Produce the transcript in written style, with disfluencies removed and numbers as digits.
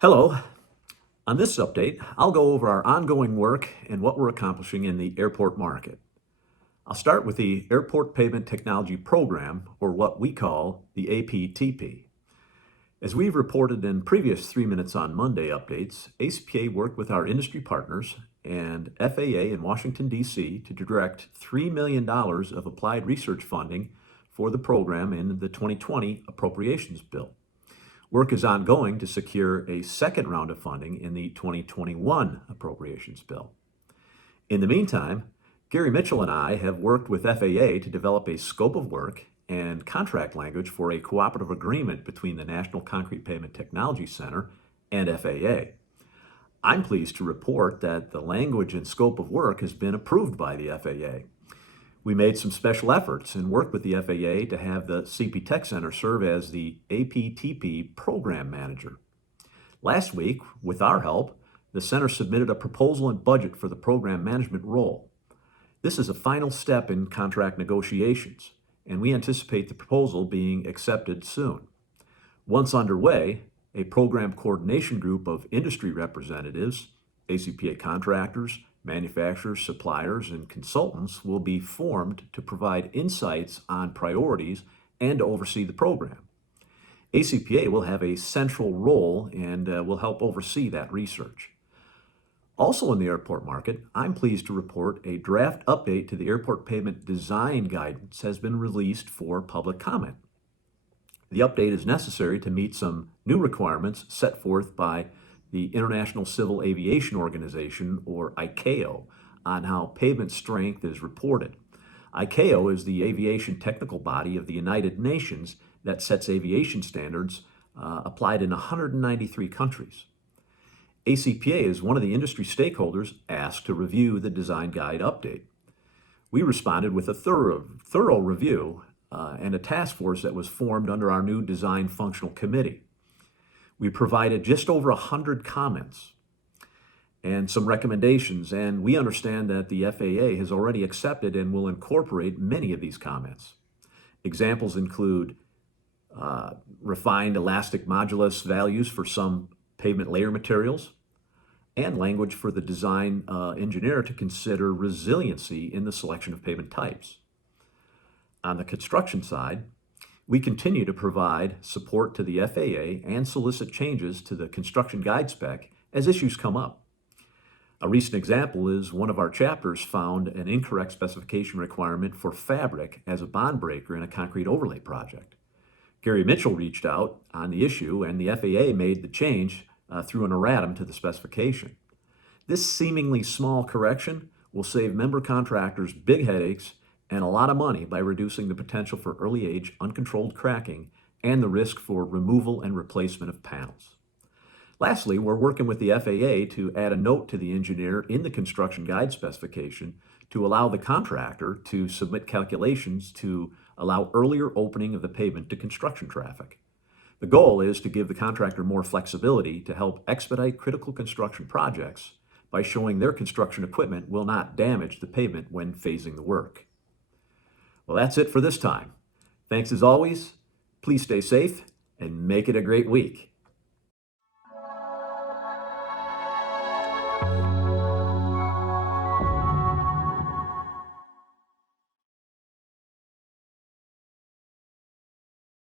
Hello. On this update, I'll go over our ongoing work and what we're accomplishing in the airport market. I'll start with the Airport Pavement Technology Program, or what we call the APTP. As we've reported in previous 3 Minutes on Monday updates, ACPA worked with our industry partners and FAA in Washington, D.C. to direct $3 million of applied research funding for the program in the 2020 appropriations bill. Work is ongoing to secure a second round of funding in the 2021 appropriations bill. In the meantime, Gary Mitchell and I have worked with FAA to develop a scope of work and contract language for a cooperative agreement between the National Concrete Pavement Technology Center and FAA. I'm pleased to report that the language and scope of work has been approved by the FAA. We made some special efforts and worked with the FAA to have the CP Tech Center serve as the APTP program manager. Last week, with our help, the center submitted a proposal and budget for the program management role. This is a final step in contract negotiations, and we anticipate the proposal being accepted soon. Once underway, a program coordination group of industry representatives, ACPA contractors, manufacturers, suppliers, and consultants will be formed to provide insights on priorities and to oversee the program. ACPA will have a central role and will help oversee that research. Also in the airport market, I'm pleased to report a draft update to the airport pavement design guidance has been released for public comment. The update is necessary to meet some new requirements set forth by the International Civil Aviation Organization, or ICAO, on how pavement strength is reported. ICAO is the aviation technical body of the United Nations that sets aviation standards applied in 193 countries. ACPA is one of the industry stakeholders asked to review the design guide update. We responded with a thorough review and a task force that was formed under our new design functional committee. We provided just over 100 comments and some recommendations, and we understand that the FAA has already accepted and will incorporate many of these comments. Examples include refined elastic modulus values for some pavement layer materials, and language for the design engineer to consider resiliency in the selection of pavement types. On the construction side, we continue to provide support to the FAA and solicit changes to the construction guide spec as issues come up. A recent example is one of our chapters found an incorrect specification requirement for fabric as a bond breaker in a concrete overlay project. Gary Mitchell reached out on the issue, and the FAA made the change through an erratum to the specification. This seemingly small correction will save member contractors big headaches and a lot of money by reducing the potential for early age uncontrolled cracking and the risk for removal and replacement of panels. Lastly, we're working with the FAA to add a note to the engineer in the construction guide specification to allow the contractor to submit calculations to allow earlier opening of the pavement to construction traffic. The goal is to give the contractor more flexibility to help expedite critical construction projects by showing their construction equipment will not damage the pavement when phasing the work. Well, that's it for this time. Thanks as always. Please stay safe and make it a great week.